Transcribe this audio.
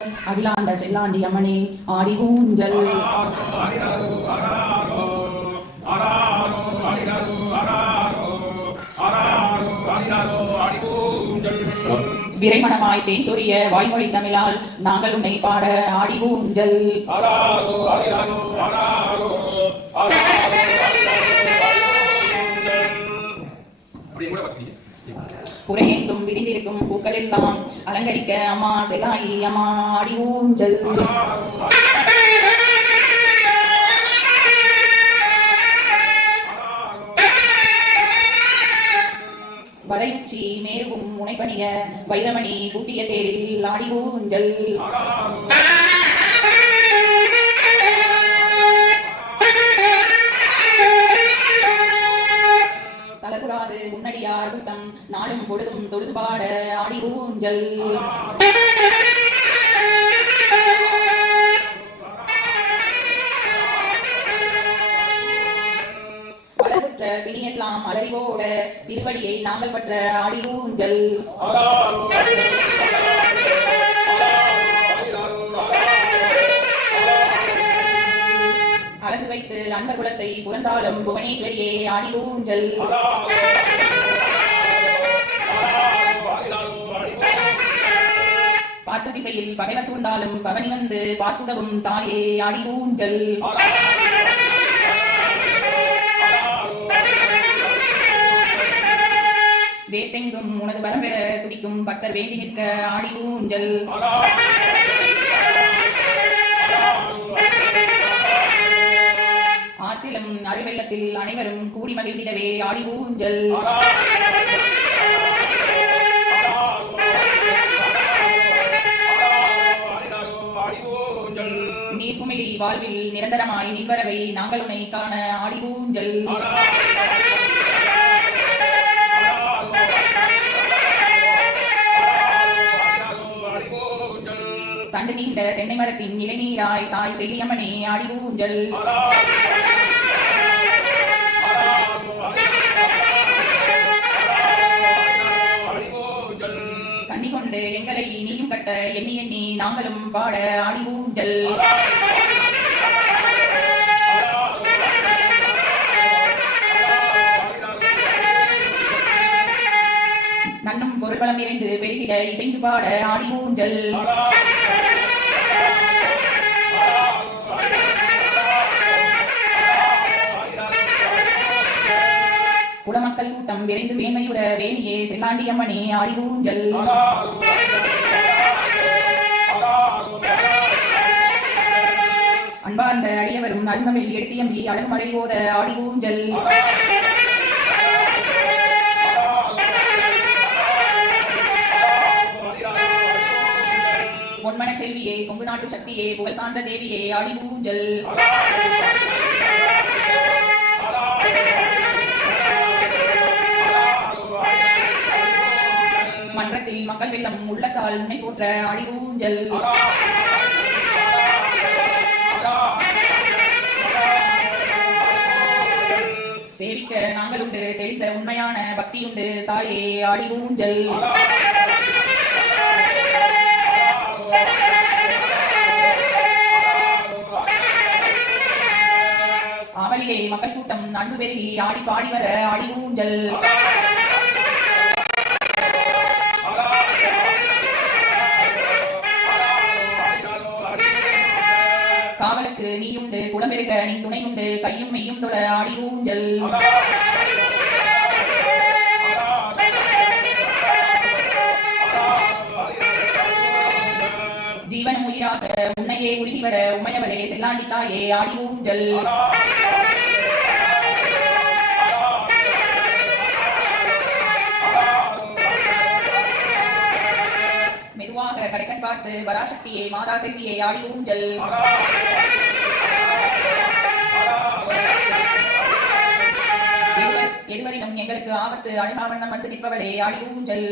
அகிலாண்ட செல்லாண்டி அம்மனே ஆடி ஊஞ்சல் விரைமணமாய் தேன் சொரிய வாய்மொழி தமிழால் நாங்கள் உன்னை பாட ஆடி ஊஞ்சல் புறையெங்கும் விரிந்திருக்கும் பூக்கள் எல்லாம் அலங்கரிக்க அம்மா செல்லாயி அம்மா ஆடி ஊஞ்சல் வரையுச்சி மேருவும் முனைப்பணிய வைரமணி பூட்டிய தேரில் ஆடி ஊஞ்சல் தலகுலாது முன்னடியார் கூட்டம் நாளும் பொழுதும் தொழுது பாட ஆடி ஊஞ்சல் வளர்வுற்ற பிணியெல்லாம் அலறிவோட திருவடியை நாங்கள் பற்ற ஆடி ஊஞ்சல் அலந்து வைத்து அன்பர் குலத்தை புறந்தாலும் புவனேஸ்வரியே ஆடி ஊஞ்சல் பார்த்த திசையில் பகைவர் சூழ்ந்தாலும் பவனி வந்து பார்த்துதவும் தாயே ஆடி ஊஞ்சல் வேத்தெங்கும் உனது வரம் பெற துடிக்கும் பக்தர் வேண்டி நிற்க ஆடி ஊஞ்சல் ஆற்றிலும் அறிவெள்ளத்தில் அனைவரும் கூடி மகிழ்ந்திடவே ஆடி ஊஞ்சல் நீர்க்குமிழி வாழ்வில் நிரந்தரமாய் நின்வரவை நாங்கள் உன்னை காண ஆடி ஊஞ்சல் தண்டு நீண்ட தென்னை மரத்தின் இளைநீராய் தாய் செல்லியம்மனே ஆடி ஊஞ்சல் கண்ணி கொண்டு எங்களை நீயும் கட்ட எண்ணி எண்ணி நாங்களும் பாட ஆடி ஊஞ்சல் நன்னும் பொருள்பலம் நிறைந்து பெருகிட இசைந்து பாட ஆடி ஊஞ்சல் குடமக்கள் கூட்டம் விரைந்து வேண்மையுற வேணியே செல்லாண்டி அம்மனே ஆடி ஊஞ்சல் அன்பார்ந்த அடியவரும் நல்தமிழ் எடுத்தியம்பி அழகு மறை போத ஆடி ஊஞ்சல் பொன்மன செல்வியே கொங்கு நாட்டு சக்தியே புகழ் சார்ந்த தேவியே ஆடி ஊஞ்சல் மன்றத்தில் மக்கள் வெள்ளம் உள்ளத்தால் உன்னை போற்ற ஆடி ஊஞ்சல் சேவிக்க நாங்கள் உண்டு தெரிந்த உண்மையான பக்தி உண்டு தாயே ஆடி ஊஞ்சல் ஆவலிலே மக்கள் கூட்டம் அன்பு பெருகி ஆடி பாடி வர ஆடி ஊஞ்சல் காவலுக்கு நீ உண்டு குளம்பெருக நீ துணை உண்டு கையும் மெய்யும் தொட ஆடி ஊஞ்சல் ஜீவனும் உயிராக உன்னையே உறுதி வர உமையவளே செல்லாண்டி தாயே ஆடி ஊஞ்சல் மெதுவாக கடைக்கண் பார்த்து பராசக்தியே மாதா செல்வியே ஆடி ஊஞ்சல் எதுவரினும் எங்களுக்கு ஆபத்து அணுகாவண்ணம் வந்து நிற்பவளே ஆடி ஊஞ்சல்